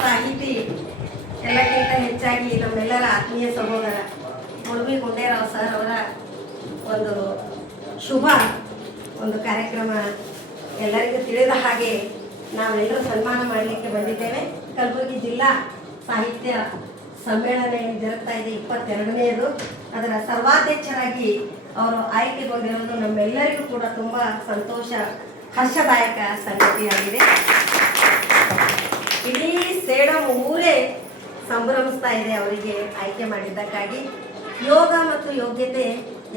ಸಾಹಿತಿ, ಎಲ್ಲಕ್ಕಿಂತ ಹೆಚ್ಚಾಗಿ ನಮ್ಮೆಲ್ಲರ ಆತ್ಮೀಯ ಸಹೋದರ ಮುಳುಬಿ ಗುಂಡೇರಾವ್ ಸರ್ ಅವರ ಒಂದು ಶುಭ ಒಂದು ಕಾರ್ಯಕ್ರಮ ಎಲ್ಲರಿಗೂ ತಿಳಿದ ಹಾಗೆ ನಾವೆಲ್ಲರೂ ಸನ್ಮಾನ ಮಾಡಲಿಕ್ಕೆ ಬಂದಿದ್ದೇವೆ. ಕಲಬುರಗಿ ಜಿಲ್ಲಾ ಸಾಹಿತ್ಯ ಸಮ್ಮೇಳನ ಜರುಗ್ತಾ ಇದೆ, 22ನೇದು. ಅದರ ಸರ್ವಾಧ್ಯಕ್ಷರಾಗಿ ಅವರು ಆಯ್ಕೆಗೊಂಡಿರೋದು ನಮ್ಮೆಲ್ಲರಿಗೂ ಕೂಡ ತುಂಬ ಸಂತೋಷ, ಹರ್ಷದಾಯಕ ಸಂಗತಿಯಾಗಿದೆ. ಇಡೀ ಸೇಡಂ ಊರೇ ಸಂಭ್ರಮಿಸ್ತಾ ಇದೆ ಅವರಿಗೆ ಆಯ್ಕೆ ಮಾಡಿದ್ದಕ್ಕಾಗಿ. ಯೋಗ ಮತ್ತು ಯೋಗ್ಯತೆ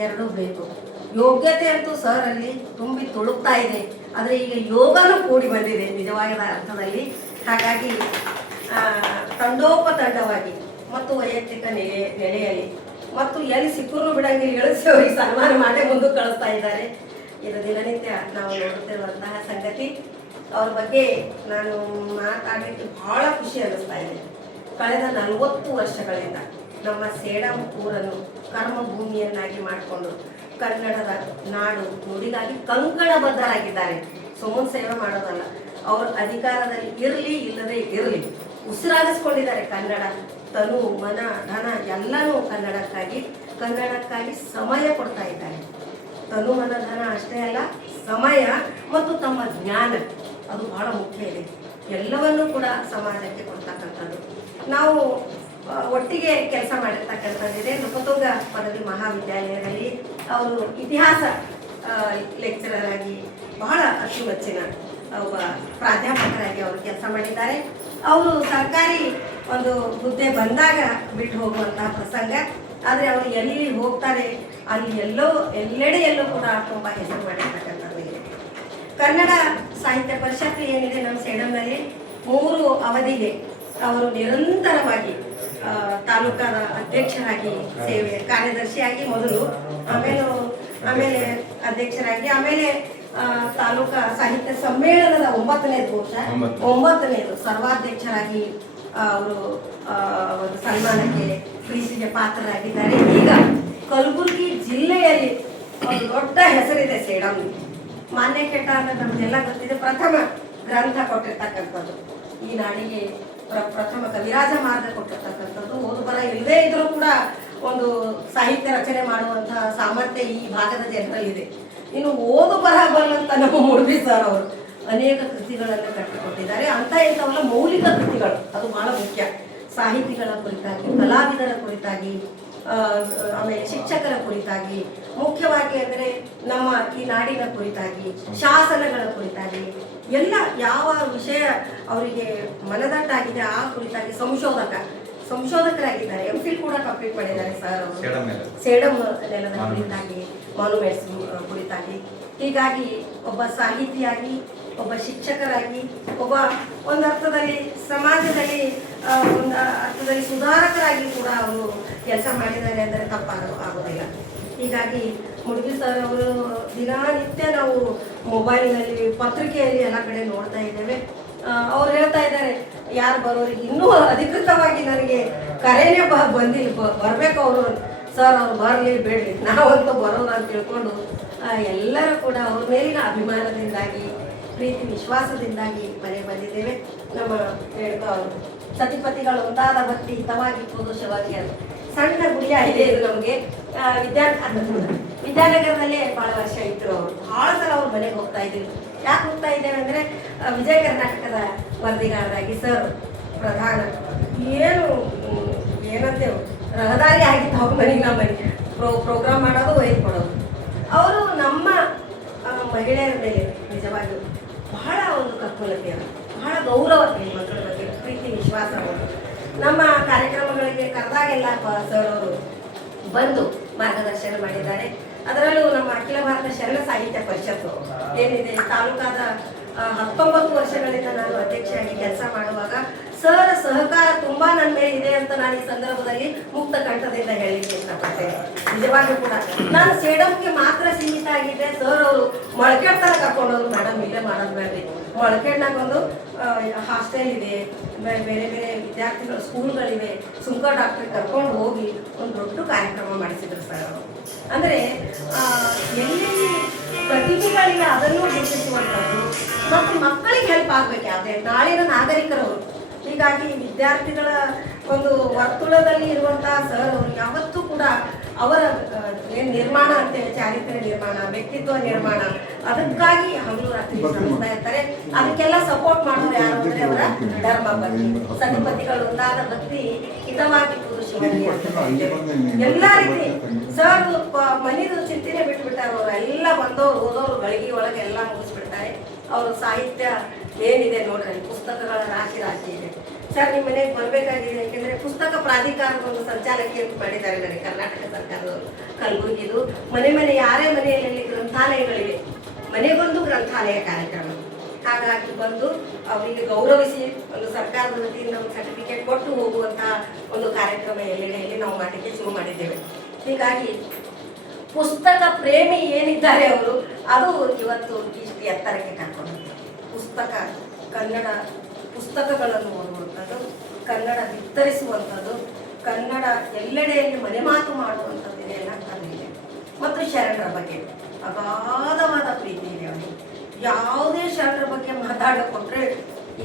ಎರಡೂ ಬೇಕು. ಯೋಗ್ಯತೆ ಅಂತೂ ಸರ್ ಅಲ್ಲಿ ತುಂಬಿ ತುಳುಕ್ತಾ ಇದೆ, ಆದರೆ ಈಗ ಯೋಗನೂ ಕೂಡಿ ಬಂದಿದೆ ನಿಜವಾದ ಅರ್ಥದಲ್ಲಿ. ಹಾಗಾಗಿ ತಂಡೋಪತಂಡವಾಗಿ ಮತ್ತು ವೈಯಕ್ತಿಕ ನೆಲೆಯಲ್ಲಿ ಮತ್ತು ಎಲ್ಲಿ ಸಿಕ್ಕರೂ ಬಿಡಂಗಿಲ್ಲ ಇಳಿಸಿ ಅವರಿಗೆ ಸನ್ಮಾನ ಮಾಡಿ ಮುಂದಕ್ಕೆ ಕಳಿಸ್ತಾ ಇದ್ದಾರೆ. ಇದು ದಿನನಿತ್ಯ ನಾವು ನೋಡುತ್ತಿರುವಂತಹ ಸಂಗತಿ. ಅವ್ರ ಬಗ್ಗೆ ನಾನು ಮಾತಾಡಲಿಕ್ಕೆ ಬಹಳ ಖುಷಿ ಅನ್ನಿಸ್ತಾ ಇದೆ. ಕಳೆದ 40 ವರ್ಷಗಳಿಂದ ನಮ್ಮ ಸೇಡಂ ಊರನ್ನು ಕರ್ಮಭೂಮಿಯನ್ನಾಗಿ ಮಾಡಿಕೊಂಡು ಕನ್ನಡದ ನಾಡು ನುಡಿಗಾಗಿ ಕಂಕಣಬದ್ಧರಾಗಿದ್ದಾರೆ. ಸುಮ್ಮನೆ ಸೇವೆ ಮಾಡೋದಲ್ಲ, ಅವ್ರ ಅಧಿಕಾರದಲ್ಲಿ ಇರಲಿ ಇಲ್ಲದೆ ಇರಲಿ ಉಸಿರಾಗಿಸ್ಕೊಂಡಿದ್ದಾರೆ. ಕನ್ನಡ ತನು ಮನ ಧನ ಎಲ್ಲನೂ ಕನ್ನಡಕ್ಕಾಗಿ ಸಮಯ ಕೊಡ್ತಾ ಇದ್ದಾರೆ. ತನು ಮನ ಧನ ಅಷ್ಟೇ ಅಲ್ಲ, ಸಮಯ ಮತ್ತು ತಮ್ಮ ಜ್ಞಾನ ಅದು ಬಹಳ ಮುಖ್ಯ ಇದೆ. ಎಲ್ಲವನ್ನೂ ಕೂಡ ಸಮಾಜಕ್ಕೆ ಕೊಡ್ತಕ್ಕಂಥದ್ದು. ನಾವು ಒಟ್ಟಿಗೆ ಕೆಲಸ ಮಾಡಿರ್ತಕ್ಕಂಥದ್ದಿದೆ. ನೃಪತುಂಗ ಪದವಿ ಮಹಾವಿದ್ಯಾಲಯದಲ್ಲಿ ಅವರು ಇತಿಹಾಸ ಲೆಕ್ಚರರ್ ಆಗಿ ಬಹಳ ಅಚ್ಚುಮೆಚ್ಚಿನ ಒಬ್ಬ ಪ್ರಾಧ್ಯಾಪಕರಾಗಿ ಅವರು ಕೆಲಸ ಮಾಡಿದ್ದಾರೆ. ಅವರು ಸರ್ಕಾರಿ ಒಂದು ಹುದ್ದೆ ಬಂದಾಗ ಬಿಟ್ಟು ಹೋಗುವಂತಹ ಪ್ರಸಂಗ. ಆದರೆ ಅವರು ಎಲ್ಲಿ ಹೋಗ್ತಾರೆ ಅಲ್ಲಿ ಎಲ್ಲೆಡೆಯಲ್ಲೂ ಕೂಡ ತುಂಬ ಹೆಸರು ಮಾಡಿರ್ತಕ್ಕಂಥದ್ದು. ಕನ್ನಡ ಸಾಹಿತ್ಯ ಪರಿಷತ್ತು ಏನಿದೆ ನಮ್ಮ ಸೇಡಂನಲ್ಲಿ 3 ಅವಧಿಗೆ ಅವರು ನಿರಂತರವಾಗಿ ತಾಲೂಕಾದ ಅಧ್ಯಕ್ಷರಾಗಿ ಸೇವೆ, ಕಾರ್ಯದರ್ಶಿಯಾಗಿ ಮೊದಲು, ಆಮೇಲೆ ಅಧ್ಯಕ್ಷರಾಗಿ, ಆಮೇಲೆ ತಾಲೂಕಾ ಸಾಹಿತ್ಯ ಸಮ್ಮೇಳನದ 9ನೇದು ಸರ್ವಾಧ್ಯಕ್ಷರಾಗಿ ಅವರು ಒಂದು ಸನ್ಮಾನಕ್ಕೆ ಪ್ರೀತಿಗೆ ಪಾತ್ರರಾಗಿದ್ದಾರೆ. ಈಗ ಕಲಬುರಗಿ ಜಿಲ್ಲೆಯಲ್ಲಿ ಒಂದು ದೊಡ್ಡ ಹೆಸರಿದೆ ಸೇಡಂ. ಮಾನ್ಯ ಕೆಟ್ಟ ಅಂತ ನಮಗೆಲ್ಲ ಗೊತ್ತಿದೆ. ಪ್ರಥಮ ಗ್ರಂಥ ಕೊಟ್ಟಿರ್ತಕ್ಕಂಥದ್ದು, ಈ ನಾಡಿಗೆ ಪ್ರಥಮ ಕವಿರಾಜ ಮಾರ್ಗ ಕೊಟ್ಟಿರ್ತಕ್ಕಂಥದ್ದು. ಓದು ಬರ ಇಲ್ಲದೇ ಇದ್ರೂ ಕೂಡ ಒಂದು ಸಾಹಿತ್ಯ ರಚನೆ ಮಾಡುವಂತಹ ಸಾಮರ್ಥ್ಯ ಈ ಭಾಗದ ಜನರಲ್ಲಿದೆ. ಇನ್ನು ಓದು ಬರಹ ಬಲ್ಲಂತ ನಮ್ಮ ಮುಳುಬಿ ಸರ್ ಅವರು ಅನೇಕ ಕೃತಿಗಳನ್ನು ಕಟ್ಟಿಕೊಟ್ಟಿದ್ದಾರೆ. ಅಂತ ಇಂಥವೆಲ್ಲ ಮೌಲಿಕ ಕೃತಿಗಳು, ಅದು ಬಹಳ ಮುಖ್ಯ. ಸಾಹಿತಿಗಳ ಕುರಿತಾಗಿ, ಕಲಾವಿದರ ಕುರಿತಾಗಿ, ಆಮೇಲೆ ಶಿಕ್ಷಕರ ಕುರಿತಾಗಿ, ಮುಖ್ಯವಾಗಿ ಅಂದರೆ ನಮ್ಮ ಈ ನಾಡಿನ ಕುರಿತಾಗಿ, ಶಾಸನಗಳ ಕುರಿತಾಗಿ, ಎಲ್ಲ ಯಾವ ವಿಷಯ ಅವರಿಗೆ ಮನದಟ್ಟಾಗಿದೆ ಆ ಕುರಿತಾಗಿ ಸಂಶೋಧಕರಾಗಿದ್ದಾರೆ. MPhil ಕೂಡ ಕಂಪ್ಲೀಟ್ ಮಾಡಿದ್ದಾರೆ ಸರ್ ಅವರು ಸೇಡಂ ನೆಲದ ಕುರಿತಾಗಿ, ಮಾನ್ಯುಮೆಂಟ್ಸ್ ಕುರಿತಾಗಿ. ಹೀಗಾಗಿ ಒಬ್ಬ ಸಾಹಿತಿಯಾಗಿ, ಒಬ್ಬ ಶಿಕ್ಷಕರಾಗಿ, ಒಂದು ಅರ್ಥದಲ್ಲಿ ಸಮಾಜದಲ್ಲಿ ಒಂದು ಅರ್ಥದಲ್ಲಿ ಸುಧಾರಕರಾಗಿ ಕೂಡ ಅವರು ಕೆಲಸ ಮಾಡಿದ್ದಾರೆ ಅಂದರೆ ಆಗೋದಿಲ್ಲ. ಹೀಗಾಗಿ ಮುಳುಬಿ ಸರ್ ಅವರು ದಿನನಿತ್ಯ ನಾವು ಮೊಬೈಲ್ನಲ್ಲಿ, ಪತ್ರಿಕೆಯಲ್ಲಿ ಎಲ್ಲ ಕಡೆ ನೋಡ್ತಾ ಇದ್ದೇವೆ. ಅವ್ರು ಹೇಳ್ತಾ ಇದ್ದಾರೆ, ಯಾರು ಬರೋರಿಗೆ ಇನ್ನೂ ಅಧಿಕೃತವಾಗಿ ನನಗೆ ಕರೆನೇ ಬಂದಿಲ್ಲ, ಬರಬೇಕು ಅವರು ಸರ್, ಅವ್ರು ಬರಲಿ ಬೇಡಲಿ, ನಾವಂತೂ ಬರೋರು ಅಂತ ತಿಳ್ಕೊಂಡು ಎಲ್ಲರೂ ಕೂಡ ಅವ್ರ ಮೇಲಿನ ಅಭಿಮಾನದಿಂದಾಗಿ, ಪ್ರೀತಿ ವಿಶ್ವಾಸದಿಂದಾಗಿ ಮನೆಗೆ ಬಂದಿದ್ದೇವೆ. ನಮ್ಮ ಅವರು ಸತಿಪತಿಗಳು ಒಂದಾದ ಭಕ್ತಿ ಹಿತವಾಗಿ ಪುರುಷವಾಗಿ ಅದು ಸಣ್ಣ ಗುಡಿಯ ಇದೆ. ಇದು ನಮಗೆ ವಿದ್ಯಾನಗರದಲ್ಲೇ ಭಾಳ ವರ್ಷ ಇದ್ರು. ಅವರು ಭಾಳ ಸಲ ಅವ್ರ ಮನೆಗೆ ಹೋಗ್ತಾ ಇದ್ರು. ಯಾಕೆ ಹೋಗ್ತಾ ಇದ್ದೇವೆ ಅಂದರೆ ವಿಜಯ ಕರ್ನಾಟಕದ ವರದಿಗಾರರಾಗಿ ಸರ್ ಪ್ರಧಾನ ಏನಂತೇವು ರಹದಾರಿ ಆಗಿತ್ತು ಅವ್ರ ಮನೆಗೆ, ನಮ್ಮ ಮನೆಗೆ ಪ್ರೋಗ್ರಾಮ್ ಮಾಡೋದು, ಒಯ್ದು ಕೊಡೋದು. ಅವರು ನಮ್ಮ ಮಹಿಳೆಯರ ಮೇಲೆ ನಿಜವಾಗಿ ಬಹಳ ಒಂದು ಕರ್ತವ್ಯ, ಬಹಳ ಗೌರವ, ಮಕ್ಕಳ ಬಗ್ಗೆ ಪ್ರೀತಿ ವಿಶ್ವಾಸ. ಅವರು ನಮ್ಮ ಕಾರ್ಯಕ್ರಮಗಳಿಗೆ ಕರೆದಾಗೆಲ್ಲ ಸರ್ ಅವರು ಬಂದು ಮಾರ್ಗದರ್ಶನ ಮಾಡಿದ್ದಾರೆ. ಅದರಲ್ಲೂ ನಮ್ಮ ಅಖಿಲ ಭಾರತ ಶರಣ ಸಾಹಿತ್ಯ ಪರಿಷತ್ತು ಏನಿದೆ ತಾಲೂಕಾದ 19 ವರ್ಷಗಳಿಂದ ನಾನು ಅಧ್ಯಕ್ಷೆಯಾಗಿ ಕೆಲಸ ಮಾಡುವಾಗ ಸರ್ ಸಹಕಾರ ತುಂಬ ನನ್ನ ಮೇಲೆ ಇದೆ ಅಂತ ನಾನು ಈ ಸಂದರ್ಭದಲ್ಲಿ ಮುಕ್ತ ಕಂಠದಿಂದ ಹೇಳಲಿಕ್ಕೆ ಇಷ್ಟಪಡ್ತೇನೆ. ನಿಜವಾಗಿಯೂ ಕೂಡ ನಾನು ಸೇಡಂಗೆ ಮಾತ್ರ ಸೀಮಿತ ಆಗಿದ್ದೆ. ಸರ್ ಅವರು ಮೊಳಕೆಡ್ ಥರ ಕರ್ಕೊಂಡವರು, ಮೇಡಮ್ ಇಲ್ಲೇ ಮಾಡೋದು ಬೇಡ್ರಿ, ಮೊಳಕೆಡ್ನಾಗ ಒಂದು ಹಾಸ್ಟೆಲ್ ಇದೆ, ಬೇರೆ ಬೇರೆ ವಿದ್ಯಾರ್ಥಿಗಳು ಸ್ಕೂಲ್ಗಳಿವೆ, ಸುಂಕ ಡಾಕ್ಟರ್ ಕರ್ಕೊಂಡು ಹೋಗಿ ಒಂದು ದೊಡ್ಡ ಕಾರ್ಯಕ್ರಮ ಮಾಡಿಸಿದ್ರು ಸರ್ ಅವರು. ಅಂದರೆ ಎಲ್ಲೆಲ್ಲಿ ಪ್ರತಿಭೆಗಳಿವೆ ಅದನ್ನು ಗುರುತಿಸುವಂಥದ್ದು ಮತ್ತು ಮಕ್ಕಳಿಗೆ ಹೆಲ್ಪ್ ಆಗಬೇಕು. ಯಾವುದೇ ನಾಳಿನ ನಾಗರಿಕರವರು ಹೀಗಾಗಿ ವಿದ್ಯಾರ್ಥಿಗಳ ಒಂದು ವರ್ತುಳದಲ್ಲಿ ಇರುವಂತಹ ಸರ್ ಅವರು ಯಾವತ್ತೂ ಕೂಡ ಅವರ ಏನು ನಿರ್ಮಾಣ ಅಂತೇಳಿ ಚಾರಿತ್ರ್ಯ ನಿರ್ಮಾಣ, ವ್ಯಕ್ತಿತ್ವ ನಿರ್ಮಾಣ, ಅದಕ್ಕಾಗಿ ಹಗಲು ರಾತ್ರಿ ಶ್ರಮಿಸ್ತಾ ಇರ್ತಾರೆ. ಅದಕ್ಕೆಲ್ಲ ಸಪೋರ್ಟ್ ಮಾಡೋರು ಯಾರು ಅಂದರೆ ಅವರ ಧರ್ಮ ಭಕ್ತಿ, ಸತಿಪತಿಗಳು ಒಂದಾದ ಭಕ್ತಿ ಹಿತವಾಗಿ ಎಲ್ಲ ರೀತಿ ಸರ್ ಮನೆದು ಚಿಂತನೆ ಬಿಟ್ಬಿಟ್ಟಾರೆ. ಅವರು ಎಲ್ಲ ಬಂದವರು ಓದೋರು ಗಳಿಗೆ ಒಳಗೆ ಎಲ್ಲ ಮುಗಿಸ್ಬಿಡ್ತಾರೆ. ಅವರು ಸಾಹಿತ್ಯ ಏನಿದೆ ನೋಡ್ರಿ, ಪುಸ್ತಕಗಳ ರಾಶಿ ರಾಶಿ ಇದೆ ಸರ್. ನಿಮ್ಮ ಮನೆಗೆ ಬರಬೇಕಾಗಿದೆ, ಯಾಕೆಂದರೆ ಪುಸ್ತಕ ಪ್ರಾಧಿಕಾರದ ಒಂದು ಸಂಚಾಲಕಿ ಅಂತ ಮಾಡಿದ್ದಾರೆ ನನಗೆ ಕರ್ನಾಟಕ ಸರ್ಕಾರದವರು ಕಲಬುರಗಿದು. ಮನೆ ಯಾರೇ ಮನೆಯಲ್ಲಿ ಗ್ರಂಥಾಲಯಗಳಿವೆ, ಮನೆಗೊಂದು ಗ್ರಂಥಾಲಯ ಕಾರ್ಯಕ್ರಮ. ಹಾಗಾಗಿ ಬಂದು ಅವರಿಗೆ ಗೌರವಿಸಿ ಒಂದು ಸರ್ಕಾರದ ವತಿಯಿಂದ ಒಂದು ಸರ್ಟಿಫಿಕೇಟ್ ಕೊಟ್ಟು ಹೋಗುವಂತಹ ಒಂದು ಕಾರ್ಯಕ್ರಮ ಎಲ್ಲೆಡೆಯಲ್ಲಿ ನಾವು ಮಾಡಲಿಕ್ಕೆ ಶುರು ಮಾಡಿದ್ದೇವೆ. ಹೀಗಾಗಿ ಪುಸ್ತಕ ಪ್ರೇಮಿ ಏನಿದ್ದಾರೆ ಅವರು, ಅದು ಇವತ್ತು ಇಷ್ಟು ಎತ್ತರಕ್ಕೆ ಕರ್ಕೊಂಡು ಪುಸ್ತಕ, ಕನ್ನಡ ಪುಸ್ತಕಗಳನ್ನು ಓದುವಂಥದ್ದು, ಕನ್ನಡ ವಿಸ್ತರಿಸುವಂಥದ್ದು, ಕನ್ನಡ ಎಲ್ಲೆಡೆಯಲ್ಲಿ ಮನೆಮಾತು ಮಾಡುವಂಥದ್ದು ಇದೆಲ್ಲ ಅಲ್ಲಿದೆ. ಮತ್ತು ಶರಣರ ಬಗ್ಗೆ ಅಗಾಧವಾದ ಪ್ರೀತಿ ಇದೆ ಅವರಿಗೆ. ಯಾವುದೇ ಶರಣರ ಬಗ್ಗೆ ಮಾತಾಡಿಕೊಟ್ರೆ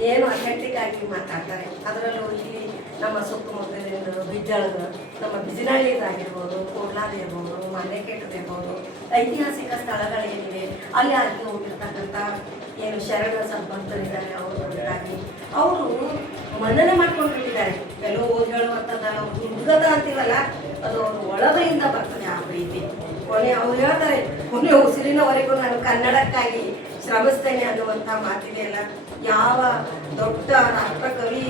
ಏನು ಅಥೆಂಟಿಕ್ ಆಗಿ ಮಾತಾಡ್ತಾರೆ. ಅದರಲ್ಲೂ ಇಲ್ಲಿ ನಮ್ಮ ಸುತ್ತಮುತ್ತಲಿಂದ ಬಿಜ್ಜಳದ, ನಮ್ಮ ಬಿಜಿನಹಳ್ಳಿದಾಗಿರ್ಬೋದು, ಕೋಡ್ಲಾದಿರ್ಬೋದು, ಮಾನ್ಯಕೇಟದಿರ್ಬೋದು, ಐತಿಹಾಸಿಕ ಸ್ಥಳಗಳೇನಿವೆ ಅಲ್ಲಿ ಆಗಿ ಹೋಗಿರ್ತಕ್ಕಂಥ ಏನು ಶರಣ ಸಂಪತ್ತರಿದ್ದಾರೆ ಅವರಿಗಾಗಿ ಅವರು ಮನನ ಮಾಡ್ಕೊಂಡು ಬಿಟ್ಟಿದ್ದಾರೆ. ಕೆಲವು ಓದಿ ಹೇಳುವಂಥದ್ದಲ್ಲ, ಹುಡುಗದ ಅಂತೀವಲ್ಲ, ಅದು ಅವರು ಒಳಗೆಯಿಂದ ಬರ್ತದೆ ಆ ಪ್ರೀತಿ. ಕೊನೆ ಅವ್ರು ಹೇಳ್ತಾರೆ, ಕೊನೆ ಉಸಿರಿನವರೆಗೂ ನಾನು ಕನ್ನಡಕ್ಕಾಗಿ ಶ್ರಮಿಸ್ತೇನೆ ಅನ್ನುವಂಥ ಮಾತಿದೆಯಲ್ಲ. ಯಾವ ದೊಡ್ಡ ರಾಷ್ಟ್ರಕವಿ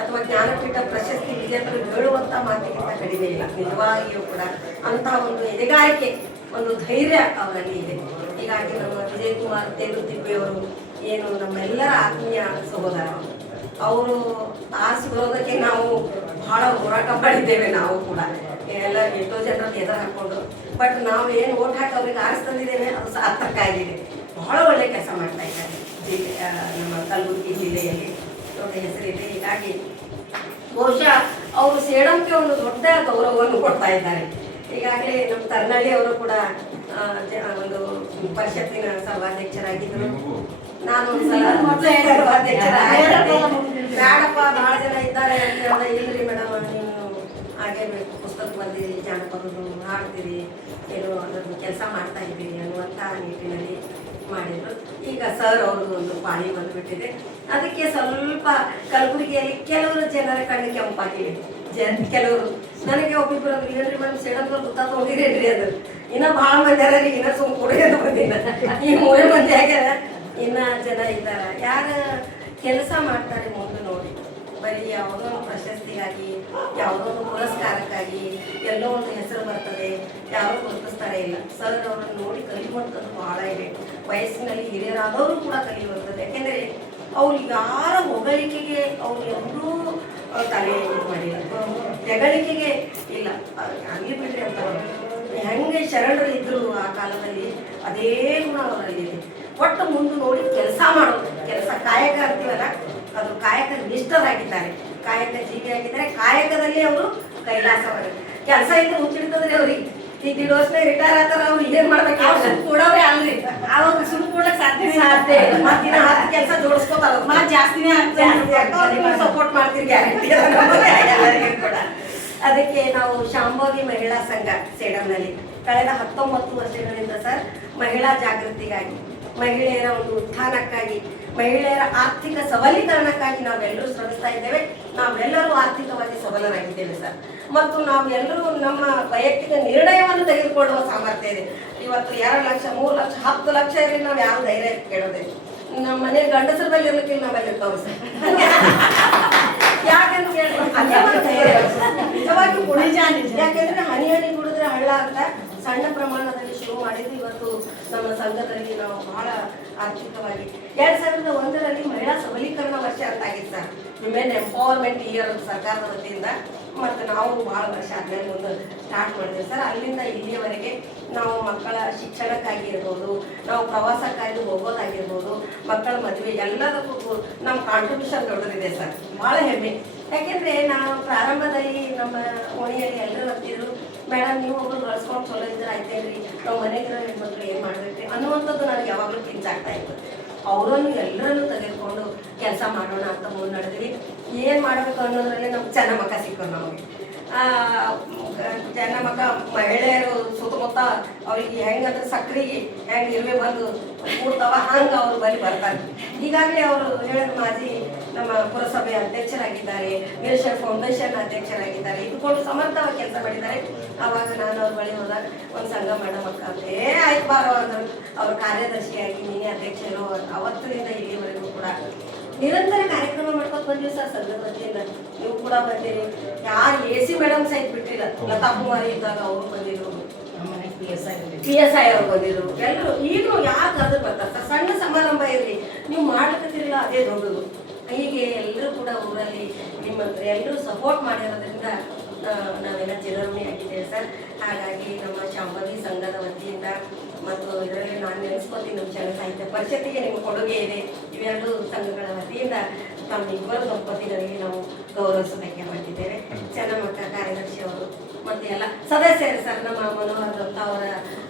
ಅಥವಾ ಜ್ಞಾನಪೀಠ ಪ್ರಶಸ್ತಿ ವಿಜೇತರು ಹೇಳುವಂಥ ಮಾತಿಗಿಂತ ಕಡಿಮೆ ಇಲ್ಲ. ನಿಜವಾಗಿಯೂ ಕೂಡ ಅಂತಹ ಒಂದು ಎದೆಗಾರಿಕೆ, ಒಂದು ಧೈರ್ಯ ಅವರಲ್ಲಿ ಇದೆ. ಹೀಗಾಗಿ ನಮ್ಮ ವಿಜಯಕುಮಾರ್ ತೇಲುತಿಪ್ಪೆಯವರು ಏನು ನಮ್ಮೆಲ್ಲರ ಆತ್ಮೀಯ ಸಹೋದರ, ಅವರು ಆರಿಸಿ ಬರೋದಕ್ಕೆ ನಾವು ಬಹಳ ಹೋರಾಟ ಮಾಡಿದ್ದೇವೆ. ನಾವು ಕೂಡ ಎಲ್ಲ ಎಷ್ಟೋ ಜನರಲ್ಲಿ ಎದುರು ಹಾಕ್ಕೊಂಡು, ಬಟ್ ನಾವು ಏನು ಓಟ್ ಹಾಕಿ ಅವ್ರಿಗೆ ಆರಿಸಿ ತಂದಿದ್ದೇವೆ, ಅದು ಸಾರ್ಥಕ ಆಗಿದೆ. ಬಹಳ ಒಳ್ಳೆ ಕೆಲಸ ಮಾಡ್ತಾ ಇದ್ದಾರೆ ನಮ್ಮ ಕಲಬುರಗಿ ಜಿಲ್ಲೆಯಲ್ಲಿ, ದೊಡ್ಡ ಹೆಸರಿದೆ. ಹೀಗಾಗಿ ಬಹುಶಃ ಅವರು ಸೇಡಂಗೆ ಒಂದು ದೊಡ್ಡ ಗೌರವವನ್ನು ಕೊಡ್ತಾ ಇದ್ದಾರೆ. ಈಗಾಗಲೇ ನಮ್ಮ ತರ್ನಳ್ಳಿ ಅವರು ಕೂಡ ಒಂದು ಪರಿಷತ್ತಿನ ಸರ್ವಾಧ್ಯಕ್ಷರಾಗಿದ್ದರು. ನಾನು ಒಂದ್ಸಲ ಬೇಡಪ್ಪ ಭಾಳ ಜನ ಇದ್ದಾರೆ ಅಂತ ಹೇಳಿದ್ರೆ, ಇಲ್ರಿ ಮೇಡಮ್ ನೀವು ಹಾಗೆ ಪುಸ್ತಕ ಬಂದಿರಿ, ಜಾನಪದಗಳು ಹಾಡ್ತೀರಿ, ಏನು ಅದನ್ನು ಕೆಲಸ ಮಾಡ್ತಾ ಇದ್ದೀರಿ ಅನ್ನುವಂಥ ನಿಟ್ಟಿನಲ್ಲಿ ಮಾಡಿದರು. ಈಗ ಸರ್ ಅವ್ರದ್ದು ಒಂದು ಪಾಳಿ ಬಂದುಬಿಟ್ಟಿದೆ. ಅದಕ್ಕೆ ಸ್ವಲ್ಪ ಕಲಬುರಗಿಯಲ್ಲಿ ಕೆಲವರು ಜನರ ಕಣ್ಣು ಕೆಂಪಾಗಿವೆ. ಕೆಲವರು ನನಗೆ ಒಬ್ಬಿಬ್ಬರು ಅಂದ್ರೆ ಏನ್ರಿ ಮೇಡಮ್ ಸೇಡಂತವ್ರು ಗೊತ್ತಾಗ್ಕೊಂಡಿರೇನ್ರಿ, ಅದು ಇನ್ನೂ ಭಾಳ ಮಂದಿ ಅದಾರ, ಇನ್ನೂ ಸುಮ್ಮ ಕೊಡೋದು ಬಂದಿಲ್ಲ. ಈ 3 ಮಂದಿ ಆಗ್ಯಾರ, ಇನ್ನೂ ಜನ ಇದ್ದಾರೆ. ಯಾರು ಕೆಲಸ ಮಾಡ್ತಾರೆ ಮುಂದೆ ನೋಡಿ, ಬರೀ ಯಾವುದೋ ಒಂದು ಪ್ರಶಸ್ತಿಗಾಗಿ, ಯಾವುದೋ ಒಂದು ಪುರಸ್ಕಾರಕ್ಕಾಗಿ ಎಲ್ಲೋ ಒಂದು ಹೆಸರು ಬರ್ತದೆ, ಯಾರೂ ಗುರುತಿಸ್ತಾರೆ ಇಲ್ಲ. ಸರ್ ಅವರನ್ನು ನೋಡಿ ಕಲಿಯುವಂಥದ್ದು ಭಾಳ ಇದೆ. ವಯಸ್ಸಿನಲ್ಲಿ ಹಿರಿಯರಾದವರು ಕೂಡ ಕಲಿಯುವಂಥದ್ದು. ಯಾಕೆಂದರೆ ಅವ್ರು ಯಾರ ಹೊಗಳಿಕೆಗೆ ಅವ್ರು ಎಲ್ಲರೂ ತಲೆ ಮಾಡಿಲ್ಲ, ತೆಗಳಿಕೆಗೆ ಇಲ್ಲ. ಅಲ್ಲಿ ಬಿಡ್ರಿ ಅಂತ ಹೆಂಗೆ ಶರಣರು ಇದ್ದರು ಆ ಕಾಲದಲ್ಲಿ, ಅದೇ ಗುಣ ಅವರಲ್ಲಿದೆ. ಒಟ್ಟು ಮುಂದೆ ನೋಡಿ ಕೆಲಸ ಮಾಡೋದು, ಕೆಲಸ ಕಾಯಕ ಅಂತೀವಲ್ಲ, ಅದು ಕಾಯಕ ನಿಷ್ಠರಾಗಿದ್ದಾರೆ, ಕಾಯಕ ಜೀವಿಯಾಗಿದ್ದಾರೆ. ಕಾಯಕದಲ್ಲಿ ಅವರು ಕೈಲಾಸವರು. ಕೆಲಸ ಇದ್ರೆ ಹುಚ್ಚಿಡ್ತದ್ರಿ ಅವ್ರಿಗೆ. ಈ 2 ವರ್ಷ ರಿಟೈರ್ ಆಗ್ತಾರ, ಅವ್ರು ಏನ್ ಮಾಡ್ಬೇಕು ಕೊಡೋರೇ ಅಲ್ರಿ, ಅವಾಗ ಸುಮ್ ಕೊಡಕ್ ಸಾಧ್ಯ ಮತ್ತಿನ 10 ಕೆಲಸ ಜೋಡಿಸ್ಕೋತಾರ, ಜಾಸ್ತಿನೇ ಸಪೋರ್ಟ್ ಮಾಡ್ತೀರಿ ಗ್ಯಾರಂಟಿ ಎಲ್ಲರಿಗೂ ಕೂಡ. ಅದಕ್ಕೆ ನಾವು ಶಾಂಭವಿ ಮಹಿಳಾ ಸಂಘ ಸೇಡಂನಲ್ಲಿ ಕಳೆದ 19 ವರ್ಷಗಳಿಂದ ಸರ್ ಮಹಿಳಾ ಜಾಗೃತಿಗಾಗಿ, ಮಹಿಳೆಯರ ಒಂದು ಉತ್ಥಾನಕ್ಕಾಗಿ, ಮಹಿಳೆಯರ ಆರ್ಥಿಕ ಸಬಲೀಕರಣಕ್ಕಾಗಿ ನಾವೆಲ್ಲರೂ ಶ್ರಮಿಸ್ತಾ ಇದ್ದೇವೆ. ನಾವೆಲ್ಲರೂ ಆರ್ಥಿಕವಾಗಿ ಸಬಲರಾಗಿದ್ದೇವೆ ಸರ್. ಮತ್ತು ನಾವೆಲ್ಲರೂ ನಮ್ಮ ವೈಯಕ್ತಿಕ ನಿರ್ಣಯವನ್ನು ತೆಗೆದುಕೊಳ್ಳುವ ಸಾಮರ್ಥ್ಯ ಇದೆ. ಇವತ್ತು 2 ಲಕ್ಷ, 3 ಲಕ್ಷ, 10 ಲಕ್ಷ ಇರಲಿ, ನಾವು ಯಾರು ಧೈರ್ಯ ಕೇಳೋದಿಲ್ಲ. ನಮ್ಮ ಮನೆ ಗಂಡಸರ ಬಳಿ ಇರ್ಲಿಕ್ಕೆ ನಾವೆಲ್ಲ ಇರ್ತಾವೆ ಸರ್. ಯಾಕಂತ ಕೇಳಿ ಅದೇ ಒಂದು ಧೈರ್ಯ ನಿಜವಾಗಿ ಕೂಡ. ಯಾಕೆಂದ್ರೆ ಹನಿ ಹನಿ ಕುಡಿದ್ರೆ ಹಳ್ಳ ಅಂತ ಸಣ್ಣ ಪ್ರಮಾಣದಲ್ಲಿ ಶುರು ಮಾಡಿದ್ದು. ಇವತ್ತು ನಮ್ಮ ಸಂಘದಲ್ಲಿ ನಾವು ಬಹಳ ಆರ್ಥಿಕವಾಗಿ 2001ರಲ್ಲಿ ಮಹಿಳಾ ಸಬಲೀಕರಣ ವರ್ಷ ಅಂತ ಆಗಿತ್ತು ಸರ್, ವಿಮೆನ್ ಎಂಪವರ್ಮೆಂಟ್ ಇಯರ್ ಸರ್ಕಾರದ ವತಿಯಿಂದ. ಮತ್ತು ನಾವು ಭಾಳ ವರ್ಷ ಆದ್ಮೇಲೆ ಮುಂದೆ ಸ್ಟಾರ್ಟ್ ಮಾಡಿದ್ವಿ ಸರ್. ಅಲ್ಲಿಂದ ಇಲ್ಲಿಯವರೆಗೆ ನಾವು ಮಕ್ಕಳ ಶಿಕ್ಷಣಕ್ಕಾಗಿ ಇರ್ಬೋದು, ನಾವು ಪ್ರವಾಸಕ್ಕಾಗಿ ಹೋಗೋದಾಗಿರ್ಬೋದು, ಮಕ್ಕಳ ಮದುವೆ ಎಲ್ಲದಕ್ಕೂ ನಮ್ಮ ಕಾಂಟ್ರಿಬ್ಯೂಷನ್ ದೊಡ್ಡದಿದೆ ಸರ್. ಭಾಳ ಹೆಮ್ಮೆ. ಯಾಕೆಂದರೆ ನಾವು ಪ್ರಾರಂಭದಲ್ಲಿ ನಮ್ಮ ಓಣಿಯಲ್ಲಿ ಎಲ್ಲರೂ ಅಂತಿದ್ರು, ಮೇಡಮ್ ನೀವು ಒಬ್ಬರು ಬಳಸ್ಕೊಂಡು ಚಲೋ ಇದ್ರೆ ಆಯ್ತೇನ್ರಿ, ನಾವು ಮನೆಗಿರೋ ಹೆಣ್ಮಕ್ಳು ಏನು ಮಾಡಬೇಕ್ರಿ ಅನ್ನುವಂಥದ್ದು ನನಗೆ ಯಾವಾಗಲೂ ಕಿಂಚಾಗ್ತಾ ಇತ್ತು. ಅವರನ್ನು ಎಲ್ಲರನ್ನು ತೆಗೆದುಕೊಂಡು ಕೆಲಸ ಮಾಡೋಣ ಅಂತ ಮುನ್ನಡೆದ್ವಿ. ಏನು ಮಾಡಬೇಕು ಅನ್ನೋದ್ರಲ್ಲಿ ನಮ್ಗೆ ಚೆನ್ನಮಕ್ಕ ಸಿಕ್ಕೋದು ನಮಗೆ. ಚೆನ್ನಮಕ್ಕ ಮಹಿಳೆಯರು ಸುತ್ತಮುತ್ತ ಅವ್ರಿಗೆ ಹೆಂಗಂದ್ರೆ ಸಕ್ರೆಗೆ ಹೆಂಗೆ ಇರುವೆ ಬಂದು ಕೂಡ್ತಾವ ಹಂಗೆ ಅವ್ರು ಬಳಿ ಬರ್ತಾರೆ. ಈಗಾಗಲೇ ಅವರು ಹೇಳಿದ ಮಾಜಿ ನಮ್ಮ ಪುರಸಭೆ ಅಧ್ಯಕ್ಷರಾಗಿದ್ದಾರೆ, ವೀರಶೈವ ಫೌಂಡೇಶನ್ ಅಧ್ಯಕ್ಷರಾಗಿದ್ದಾರೆ, ಇದುಕೊಂಡು ಸಮರ್ಥವಾಗಿ ಕೆಲಸ ಮಾಡಿದ್ದಾರೆ. ಆವಾಗ ನಾನು ಅವ್ರ ಬಳಿ ಹೋದಾಗ ಒಂದು ಸಂಘ ಮಾಡಮಕ್ಕ ಅಂತೇ ಆಯ್ತು ಬಾರೋ ಅಂದರು. ಅವ್ರ ಕಾರ್ಯದರ್ಶಿಯಾಗಿ ನೀನೇ ಅಧ್ಯಕ್ಷರು. ಅವತ್ತಿನಿಂದ ಇಲ್ಲಿವರೆಗೂ ಕೂಡ ನಿರಂತರ ಕಾರ್ಯಕ್ರಮ ಮಾಡ್ಕೊಂಡು ಬಂದಿವಿ ಸರ್ ಸಂಘದ ವತಿಯಿಂದ. ನೀವು ಕೂಡ ಬಂದಿರಿ. ಯಾರು AC ಮೇಡಮ್ ಸಹಿತ ಬಿಟ್ಟಿಲ್ಲ. ಲತಾ ಕುಮಾರಿ ಇದ್ದಾಗ ಅವರು ಬಂದಿದ್ರು, PSI ಅವ್ರು ಬಂದಿದ್ರು, ಎಲ್ಲರೂ ಈಗಲೂ ಯಾರು ಕರೆದು ಬರ್ತಾರೆ ಸರ್. ಸಣ್ಣ ಸಮಾರಂಭ ಇರಲಿ ನೀವು ಮಾಡ್ಲಿಕ್ಕತ್ತಿರಲಿಲ್ಲ ಅದೇ ದೊಡ್ಡದು. ಹೀಗೆ ಎಲ್ಲರೂ ಕೂಡ ಊರಲ್ಲಿ ನಿಮ್ಮ ಎಲ್ಲರೂ ಸಪೋರ್ಟ್ ಮಾಡಿರೋದ್ರಿಂದ ನಾವೆಲ್ಲ ಚಿರಋಣಿ ಆಗಿದ್ದೇವೆ ಸರ್. ಹಾಗಾಗಿ ನಮ್ಮ ಶಾಂಭವಿ ಸಂಘದ ವತಿಯಿಂದ ಮತ್ತು ಇದರಲ್ಲಿ ನಾನು ನೆನೆಸ್ಕೊತೀನಿ ನಮ್ಮ ಜನ ಸಾಹಿತ್ಯ ಪರಿಷತ್ತಿಗೆ ನಿಮ್ಮ ಕೊಡುಗೆ ಇದೆ. ಇವೆರಡು ಸಂಘಗಳ ವತಿಯಿಂದ ತಮ್ಮಿಬ್ಬರು ದಂಪತಿಗಳಿಗೆ ನಾವು ಗೌರವಿಸೋದಕ್ಕೆ ಮಾಡಿದ್ದೇವೆ. ಚೆನ್ನಮಕ್ಕ ಕಾರ್ಯದರ್ಶಿ ಅವರು ಮತ್ತು ಎಲ್ಲ ಸದಸ್ಯರು ಸರ್. ನಮ್ಮ ಮನೋಹರ್ ದತ್ತ ಅವರ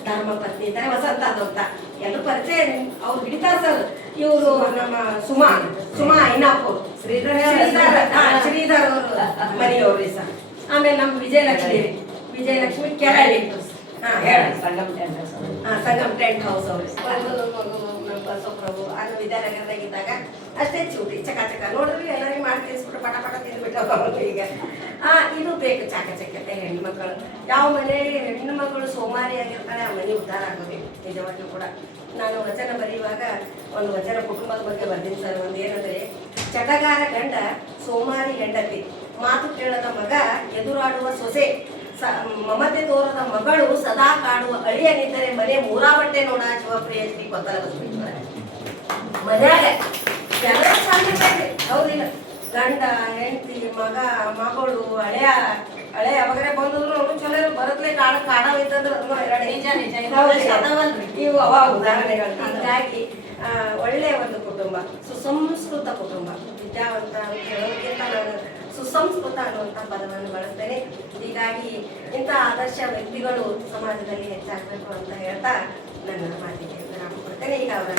ಧರ್ಮ ಪತ್ನಿ ಇದ್ದಾರೆ, ವಸಂತ ದತ್ತ ಎಲ್ಲರೂ ಪರಿಚಯ ಅವ್ರು ಹಿಡಿತಾರೆ ಸರ್. ಇವರು ನಮ್ಮ ಸುಮಾ ಐನಾಪುರ್ ಶ್ರೀಧರ್ ಅವರು ಮನೆಯವ್ರಿ ಸರ್. ಆಮೇಲೆ ನಮ್ಮ ವಿಜಯಲಕ್ಷ್ಮಿ ಕೆರಳಿ ಸಂಗಮ್ ಟೆಂಟ್ ಹೌಸ್ ಅವರು ನಮ್ಮ ಬಸವಪ್ರಭು ಅದು ವಿದ್ಯಾನಗರದಾಗಿದ್ದಾಗ ಅಷ್ಟೇ ಚೂಟಿ ಚಕ ನೋಡಿದ್ರಿ ಎಲ್ಲರಿಗೂ ಮಾಡಿ ತಿನ್ಸ್ಬಿಟ್ಟು ಪಟ ತಿಂದ್ಬಿಟ್ಟು ಈಗ ಇದು ಬೇಕು ಚಾಕಚಕ್ಯತೆ. ಹೆಣ್ಮಕ್ಳು ಯಾವ ಮನೆ ಹೆಣ್ಣು ಮಕ್ಕಳು ಸೋಮಾರಿ ಆಗಿರ್ತಾಳೆ ಆ ಮನೆ ಉದ್ಧಾರ ಆಗೋದು ನಿಜವಾಗಿಯೂ ಕೂಡ. ನಾನು ವಚನ ಬರೆಯುವಾಗ ಒಂದು ವಚನ ಕುಟುಂಬದ ಬಗ್ಗೆ ಬರ್ತೀನಿ ಸರ್. ಒಂದು ಏನಂದ್ರೆ, ಚಟಗಾರ ಗಂಡ ಸೋಮಾರಿ ಹೆಂಡತಿ, ಮಾತು ಕೇಳದ ಮಗ ಎದುರಾಡುವ ಸೊಸೆ, ಮಮತೆ ತೋರದ ಮಗಳು ಸದಾ ಕಾಡುವ ಅಳಿಯನಿದ್ದರೆ ಮನೆ ಮೂರಾ ಬಟ್ಟೆ ನೋಡ ಶಿವಪ್ರಿಯ ಶ್ರೀ ಕೊತ್ತಲ ಬಸವೇಶ್ವರ. ಮನ್ಯಾಗ ಎಲ್ಲ ಸಾಧ್ಯ ಹೌದಿಲ್ಲ. ಗಂಡ ಹೆಂಡತಿ ಮಗ ಮಗಳು ಹಳೆಯ ಯಾವಾಗರೆ ಬಂದಿದ್ರು ಅವ್ರು ಚಲೋ ಬರತ್ಲೆ ಕಾಡವಿತ್ತಂದ್ರೆ ಇವು ಅವ ಉದಾಹರಣೆಗಳು. ಹೀಗಾಗಿ ಒಳ್ಳೆಯ ಒಂದು ಕುಟುಂಬ, ಸುಸಂಸ್ಕೃತ ಕುಟುಂಬ. ವಿದ್ಯಾವಂತ ಅಂತ ಹೇಳೋದಕ್ಕಿಂತ ನಾನು ಸುಸಂಸ್ಕೃತ ಅನ್ನುವಂಥ ಪದವನ್ನು ಬಳಸ್ತೇನೆ. ಹೀಗಾಗಿ ಇಂಥ ಆದರ್ಶ ವ್ಯಕ್ತಿಗಳು ಸಮಾಜದಲ್ಲಿ ಹೆಚ್ಚಾಗಬೇಕು ಅಂತ ಹೇಳ್ತಾ ನನ್ನ ಮಾತಿಗೆ ವಿರಾಮ ಕೊಡ್ತೇನೆ. ಈಗ ಅವರ